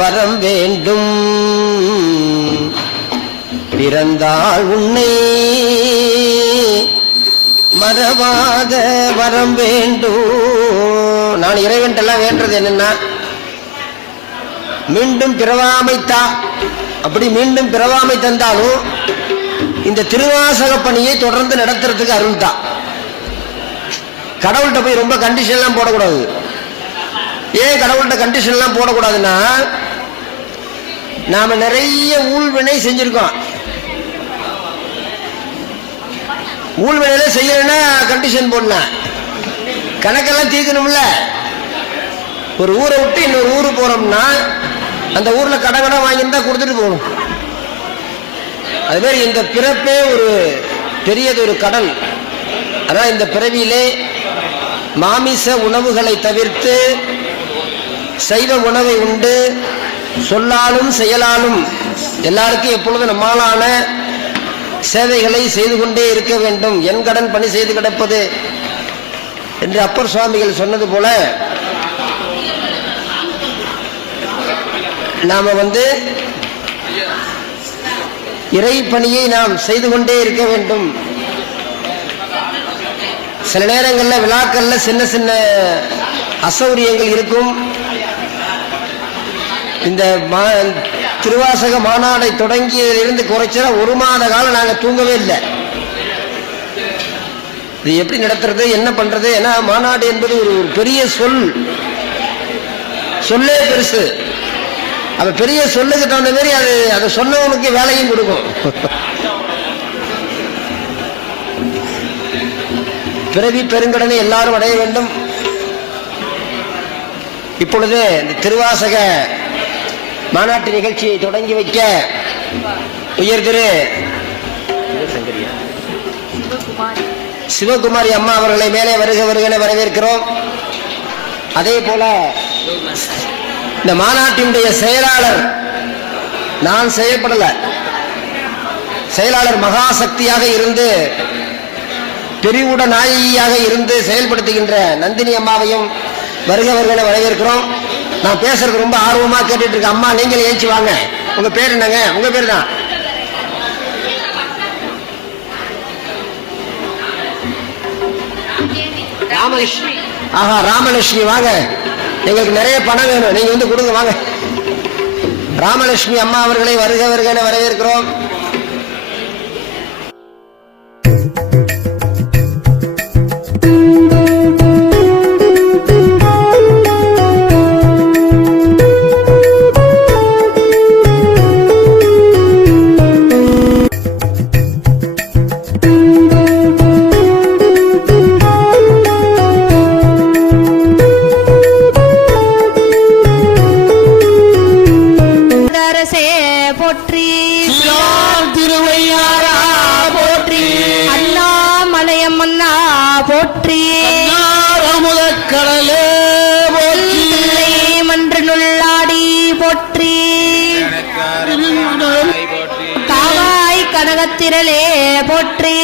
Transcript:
வரம் வேண்டும். பிறந்தால் உன்னை மறவாத வரம் வேண்டும். நான் இறைவன்ட்டெல்லாம் வேண்டது என்னன்னா மீண்டும் பிறவாமைத்தா அப்படி மீண்டும் பிறவாமை தந்தாலும் இந்த திருவாசக பணியை தொடர்ந்து நடத்துறதுக்கு அருள்தான் கடவுள்கிட்ட போய் ரொம்ப கண்டிஷன்லாம் போடக்கூடாது. ஏன் கடவுள்கிட்ட கண்டிஷன்லாம் போடக்கூடாதுன்னா நாம் நிறைய ஊழ்வினை செஞ்சிருக்கோம். ஊழ்வினையில செய்யலைன்னா கண்டிஷன் போடலாம் கணக்கெல்லாம் தீர்க்கணும்ல. ஒரு ஊரை விட்டு இன்னொரு ஊருக்கு போகிறோம்னா அந்த ஊரில் கடை கடை வாங்கியிருந்தா கொடுத்துட்டு போகணும். அது மாதிரி இந்த பிறப்பே ஒரு பெரியது ஒரு கடல் அதான் இந்த பிறவியிலே மாமிச உணவுகளை தவிர்த்து சைவ உணவை உண்டு. சொல்லாலும் செயலாலும் எல்லாருக்கும் எப்பொழுதும் நம்மாலான சேவைகளை செய்து கொண்டே இருக்க வேண்டும். என் கடன் பணி செய்து கிடப்பது என்று அப்பர் சுவாமிகள் சொன்னது போல நாம வந்து இறை பணியை நாம் செய்து கொண்டே இருக்க வேண்டும். சில நேரங்களில் விழாக்கள்ல சின்ன சின்ன அசௌரியங்கள் இருக்கும். இந்த மா- திருவாசக மாநாடை தொடங்கியதிலிருந்து குறைச்சா ஒரு மாத காலம் நாங்கள் தூங்கவே இல்லை. இது எப்படி நடத்துறது என்ன பண்றது ஏன்னா மாநாடு என்பது ஒரு பெரிய சொல். சொல்லே பெருசு. அது பெரிய சொல்லுக்கு தகுந்த மாதிரி அது அதை சொன்னவனுக்கு வேலையும் கொடுக்கும். பிறவி பெருங்கடனை எல்லாரும் அடைய வேண்டும். இப்பொழுது இந்த திருவாசக மாநாட்டு நிகழ்ச்சியை தொடங்கி வைக்க உயர் திரு சிவகுமாரி அம்மா அவர்களை மேலே வருக வருகன வரவேற்கிறோம். அதே போல இந்த மாநாட்டினுடைய செயலாளர் நான் செயல்படல செயலாளர் மகாசக்தியாக இருந்து பெரிவுட நாயகியாக இருந்து செயல்படுத்துகின்ற நந்தினி அம்மாவையும் வருகவர்களை வரவேற்கிறோம். நான் பேசுறது ரொம்ப ஆர்வமா கேட்டுட்டு இருக்கேன் அம்மா நீங்கள் ஏஞ்சி வாங்க. உங்க பேர் என்னங்க? உங்க பேர் தான். ராமலட்சுமி. ஆஹா ராமலட்சுமி வாங்க. எங்களுக்கு நிறைய பணம் வேணும். நீங்க வந்து கொடுங்க வாங்க. ராமலட்சுமி அம்மா அவர்களை வருக வருகன வரவேற்கிறோம். போற்றி. கடலே தில்லை மன்று நுள்ளாடி போற்றி. காவாய் கனகத்திரளே போற்றி.